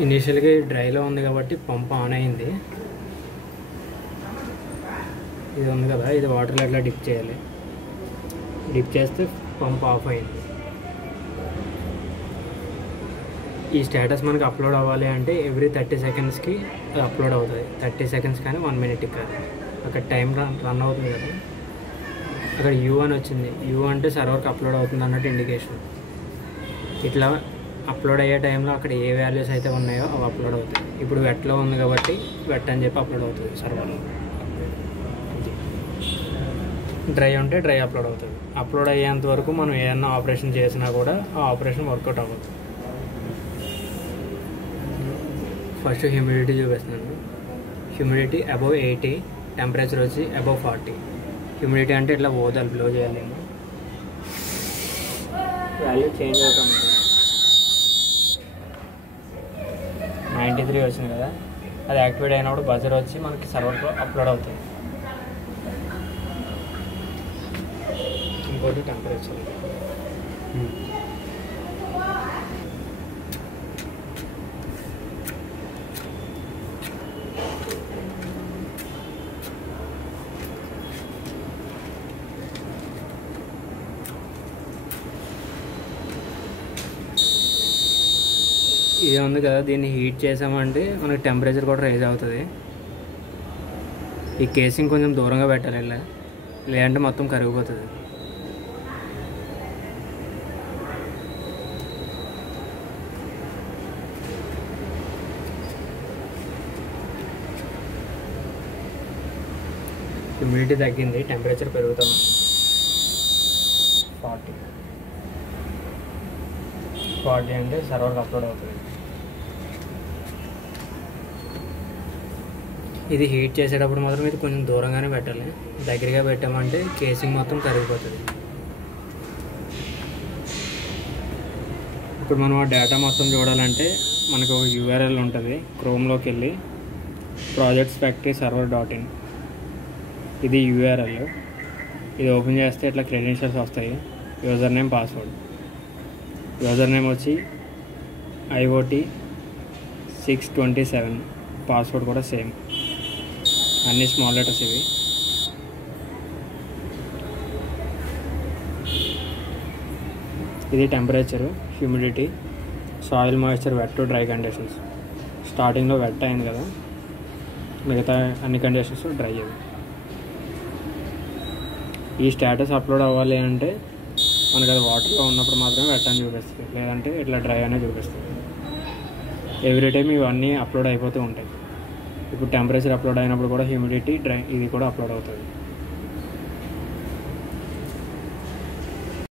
ఇనిషియల్గా డ్రైలో ఉంది కాబట్టి పంప్ ఆన్ అయింది. ఇది ఉంది కదా, ఇది వాటర్లో ఎట్లా డిప్ చేయాలి. డిప్ చేస్తే పంప్ ఆఫ్ అయింది. ఈ స్టేటస్ మనకి అప్లోడ్ అవ్వాలి అంటే ఎవ్రీ 30 సెకండ్స్కి అది అప్లోడ్ అవుతుంది. 30 సెకండ్స్ కానీ 1 మినిట్కి కాదు. అక్కడ టైం రన్ అవుతుంది కదా, అక్కడ యూ అని వచ్చింది. యూ అంటే సర్వర్కి అప్లోడ్ అవుతుంది అన్నట్టు ఇండికేషన్. ఇట్లా అప్లోడ్ అయ్యే టైంలో అక్కడ ఏ వాల్యూస్ అయితే ఉన్నాయో అవి అప్లోడ్ అవుతాయి. ఇప్పుడు వెట్లో ఉంది కాబట్టి వెట్ అని చెప్పి అప్లోడ్ అవుతుంది సర్వర్లో. డ్రై ఉంటే డ్రై అప్లోడ్ అవుతుంది. అప్లోడ్ అయ్యేంత వరకు మనం ఏదన్నా ఆపరేషన్ చేసినా కూడా ఆ ఆపరేషన్ వర్కౌట్ అవ్వదు. ఫస్ట్ హ్యూమిడిటీ చూపిస్తున్నాను. హ్యూమిడిటీ అబవ్ 80, టెంపరేచర్ వచ్చి అబవ్ 40. హ్యూమిడిటీ అంటే ఇట్లా ఓదాలు బ్లో చేయాలి. వాల్యూ చేంజ్ అవుతాం. 93 వచ్చింది కదా, అది యాక్టివేట్ అయినప్పుడు బజర్ వచ్చి మనకి సర్వర్లో అప్లోడ్ అవుతుంది. ఇంకోటి టెంపరేచర్. ఇది ఉంది కదా, దీన్ని హీట్ చేసామంటే మనకి టెంపరేచర్ కూడా రైజ్ అవుతుంది. ఈ కేసింగ్ కొంచెం దూరంగా పెట్టాలి ఇలా, లేదంటే మొత్తం కరిగిపోతుంది. హ్యూమిడిటీ తగ్గింది, టెంపరేచర్ పెరుగుతుంది. 40 అంటే సర్వర్కి అప్లోడ్ అవుతుంది. ఇది హీట్ చేసేటప్పుడు మాత్రం ఇది కొంచెం దూరంగానే పెట్టాలి. దగ్గరగా పెట్టామంటే కేసింగ్ మొత్తం కరిగిపోతుంది. ఇప్పుడు మనం ఆ డేటా మొత్తం చూడాలంటే మనకు ఒక URL ఉంటుంది. క్రోమ్లోకి వెళ్ళి projects factory server.in, ఇది URL. ఇది ఓపెన్ చేస్తే ఇట్లా క్రెడెన్షియల్స్ వస్తాయి. User name, password. User name వచ్చి IoT627, పాస్వర్డ్ కూడా సేమ్, అన్ని స్మాల్ లెటర్స్ ఇవి. ఇది temperature, humidity, soil moisture, wet to dry conditions. స్టార్టింగ్లో వెట్ అయింది కదా, మిగతా అన్ని కండిషన్స్ డ్రై అయ్యి. ఈ స్టేటస్ అప్లోడ్ అవ్వాలి అంటే మనకు అది వాటర్లో ఉన్నప్పుడు మాత్రమే వెట్ అని చూపిస్తుంది, లేదంటే ఇట్లా డ్రై అనే చూపిస్తుంది. ఎవ్రీ టైం ఇవన్నీ అప్లోడ్ అయిపోతూ ఉంటాయి. ఇప్పుడు టెంపరేచర్ అప్లోడ్ అయినప్పుడు కూడా హ్యూమిడిటీ, డ్రై ఇది కూడా అప్లోడ్ అవుతుంది.